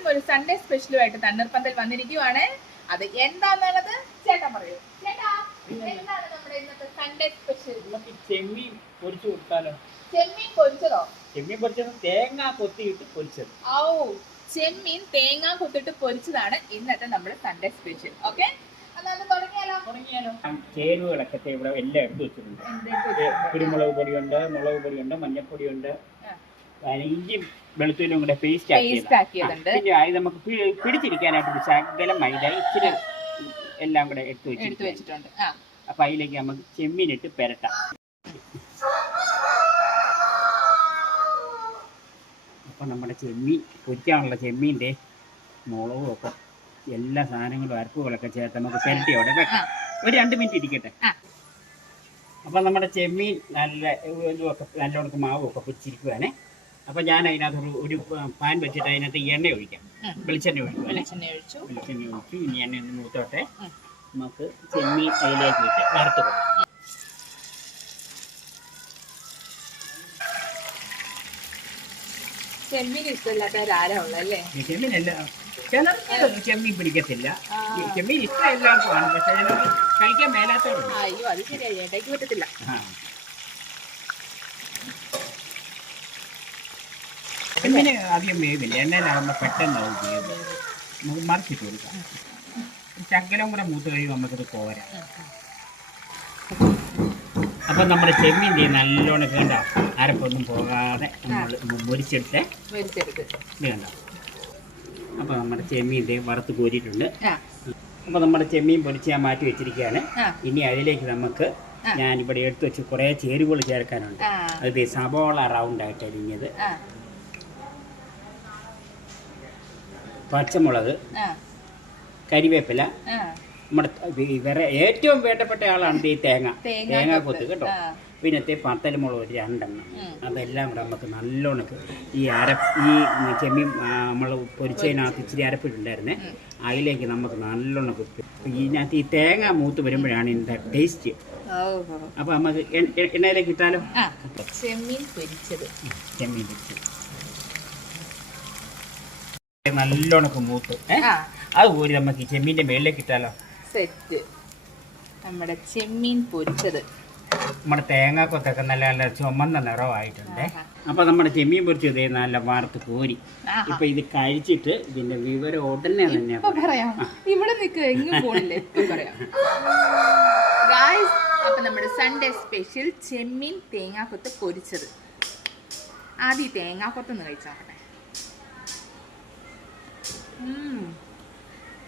വീണ്ടും ഒരു സൺഡേ സ്പെഷ്യലുമായിട്ട് തണ്ണീർപ്പന്തൽ വന്നിരിക്കുവാണ്. അത് എന്താന്നുള്ളത് ചേട്ടാ പറയൂ. ചേട്ടാ, എന്താണ് നമ്മുടെ ഇന്നത്തെ സൺഡേ സ്പെഷ്യൽ? ചെമ്മീൻ പൊരിച്ചു കൊടുത്താലോ? ചെമ്മീൻ പൊരിച്ചതോ? ചെമ്മീൻ പൊരിച്ചത് തേങ്ങ കൊത്തിയിട്ട് പൊരിച്ചത്. ഓ, ചെമ്മീൻ തേങ്ങ കൊത്തിട്ട് പൊരിച്ചതാണ് ഇന്നത്തെ നമ്മുടെ സൺഡേ സ്പെഷ്യൽ. ഓക്കെ, തുടങ്ങിയാലോ? ചേരുവകളൊക്കെ ഇവിടെ എല്ലാം എടുത്തു വെച്ചിട്ടുണ്ട്. കുരുമുളക് പൊടിയുണ്ട്, മുളക് പൊടിയുണ്ട്, മഞ്ഞപ്പൊടിയുണ്ട്, ഇഞ്ചി വെളുത്തുള്ളിയും കൂടെ പേസ്റ്റ് ആക്കിയതുണ്ട്. പിന്നെ അത് നമുക്ക് പിടിച്ചിരിക്കാനായിട്ട് ഒരു ശകലം മൈദ ഇച്ചിരി എല്ലാം കൂടെ എടുത്തു വെച്ചിട്ടുണ്ട്. അപ്പൊ അതിലേക്ക് നമുക്ക് ചെമ്മീനിട്ട് പെരട്ടാം. അപ്പൊ നമ്മുടെ ചെമ്മീൻ പൊരിക്കാനുള്ള ചെമ്മീൻ്റെ മുളകും ഒക്കെ എല്ലാ സാധനങ്ങളും അരപ്പുകളൊക്കെ ചേർത്ത് നമുക്ക് പെരട്ടിയോടെ വെക്കാം. ഒരു 2 മിനിറ്റ് ഇരിക്കട്ടെ. അപ്പൊ നമ്മുടെ ചെമ്മീൻ നല്ലോണം മാവും ഒക്കെ പൊരിച്ചിരിക്കുവാണ്. അപ്പൊ ഞാൻ അതിനകത്ത് ഒരു പാൻ വെച്ചിട്ട് അതിനകത്ത് എണ്ണ ഒഴിക്കാം. വെളിച്ചെണ്ണ ഒഴിച്ചു. ഇനി എണ്ണ ഒന്ന് മൂത്തോട്ടെ. നമുക്ക് ചെമ്മീൻ അതിലേക്ക് ഇട്ട് വറുത്ത് കൊടുക്കാം. ചെമ്മീൻ ഇഷ്ടമില്ലാത്തവരാരുള്ളല്ലേ? ചെമ്മീനല്ല, ചിലർക്ക് ചെമ്മീൻ പിടിക്കത്തില്ല. ചെമ്മീൻ ഇഷ്ടം എല്ലാവർക്കും ആണ്, പക്ഷെ ചിലർക്ക് കഴിക്കാൻ മേലാത്തവരുണ്ട്. അയ്യോ, അത് ശരിയാ, ഏട്ടയ്ക്ക് പറ്റത്തില്ല. ചെമ്മീന് അധികം വേവില്ല, എണ്ണയിലാകുമ്പോൾ പെട്ടെന്നാവും വേവ്. നമുക്ക് മറിച്ചിട്ട് കൊടുക്കാം. ശകലം കൂടെ മൂത്ത് കഴിയുമ്പോൾ നമുക്കിത് കോരാം. അപ്പം നമ്മുടെ ചെമ്മീൻ്റെ നല്ലോണം വേണ്ട അരപ്പൊന്നും പോകാതെ നമ്മൾ മുരിച്ചെടുത്ത് വേണ്ട. അപ്പോൾ നമ്മുടെ ചെമ്മീൻ്റെ വറുത്ത് കോരിയിട്ടുണ്ട്. അപ്പോൾ നമ്മുടെ ചെമ്മീൻ പൊരിച്ച് ഞാൻ മാറ്റി വെച്ചിരിക്കുകയാണ്. ഇനി അതിലേക്ക് നമുക്ക് ഞാനിവിടെ എടുത്തു വെച്ച് കുറേ ചേരുവകൾ ചേർക്കാനുണ്ട്. അത് സവോള റൗണ്ടായിട്ട് അരിഞ്ഞത്, പച്ചമുളക്, കരിവേപ്പില, നമ്മുടെ ഏറ്റവും വേണ്ടപ്പെട്ട ആളാണ് ഈ തേങ്ങ കൊത്ത് കേട്ടോ. പിന്നെ പത്തലുമുളക് ഒരു 2 എണ്ണം. അതെല്ലാം കൂടെ നമുക്ക് നല്ലോണം ഈ ചെമ്മീൻ നമ്മൾ പൊരിച്ചതിനകത്ത് ഇച്ചിരി അരപ്പിട്ടുണ്ടായിരുന്നേ, അതിലേക്ക് നമുക്ക് നല്ലോണം ഇതിനകത്ത് ഈ തേങ്ങ മൂത്ത് വരുമ്പോഴാണ് ഇതിൻ്റെ ടേസ്റ്റ്. അപ്പൊ നമുക്ക് എണ്ണയിലേക്ക് ഇട്ടാലോ? ചെമ്മീൻ പൊരിച്ചത് നല്ലോണം മൂത്ത് അതുപോലെ നമുക്ക് ഈ ചെമ്മീൻ്റെ മേളിലേക്ക് ഇട്ടാലോ? സെറ്റ്. നമ്മുടെ ചെമ്മീൻ പൊരിച്ചത്, നമ്മുടെ തേങ്ങാക്കൊത്തൊക്കെ നല്ല നല്ല ചുമന്ന നിറമായിട്ടുണ്ട്. അപ്പൊ നമ്മുടെ ചെമ്മീൻ പൊരിച്ചത് നല്ല വാർത്ത് കോരി. ഇപ്പൊ ഇത് കഴിച്ചിട്ട് ഇതിന്റെ വിവരം ഉടനെ തന്നെ പറയാം. ഇവിടെ നിൽക്കുക, എങ്ങും പോണില്ല, പറയാം. അപ്പൊ നമ്മുടെ സൺഡേ സ്പെഷ്യൽ ചെമ്മീൻ തേങ്ങാക്കൊത്ത് പൊരിച്ചത്. ആദ്യം തേങ്ങാക്കൊത്തൊന്ന് കഴിച്ചാട്ടെ.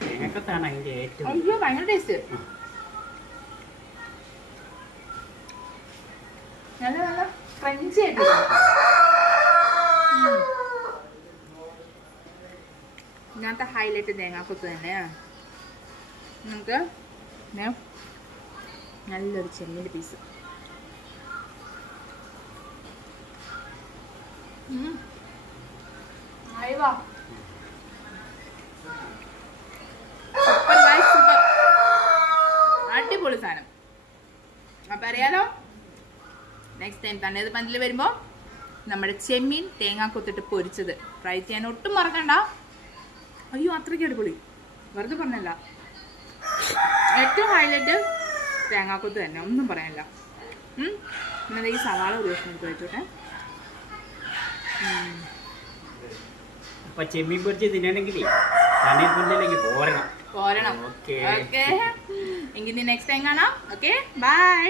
തേങ്ങാക്കൊത്താണ് അതിന്റെ ഏറ്റവും. അയ്യോ, ഭയങ്കര ടേസ്റ്റ്. നല്ല നല്ല ക്രഞ്ചി ആയിട്ട്. ഇന്നത്തെ ഹൈലൈറ്റ് തേങ്ങാക്കൊത്ത് തന്നെ. നമുക്ക് നല്ലൊരു ചെമ്മീൻ്റെ പീസ്. അടിപൊളി സാധനം. അപ്പൊ അറിയാലോ, നെക്സ്റ്റ് ടൈം തണ്ണീർപ്പന്തൽ വരുമ്പോൾ നമ്മുടെ ചെമ്മീൻ തേങ്ങാക്കൊത്തിട്ട് പൊരിച്ചത് ട്രൈ ചെയ്യാൻ ഒട്ടും മറക്കണ്ട. അയ്യോ, അത്രയ്ക്ക് അടിപൊളി, വെറുതെ പറഞ്ഞല്ല. ഏറ്റവും ഹൈലൈറ്റ് തേങ്ങാക്കൊത്ത് തന്നെ, ഒന്നും പറയാനില്ല. പിന്നെ ഈ സവാള ഒരു ദിവസം എടുത്ത് വെച്ചോട്ടെ. അപ്പൊ ചെമ്മീൻ പൊരിച്ച് തിന്നണമെങ്കിൽ തണ്ണീർപ്പന്തലിലേക്ക് പോരണം. ഓക്കെ, എങ്കിൽ നെക്സ്റ്റ് ടൈം കാണാം. Okay, by.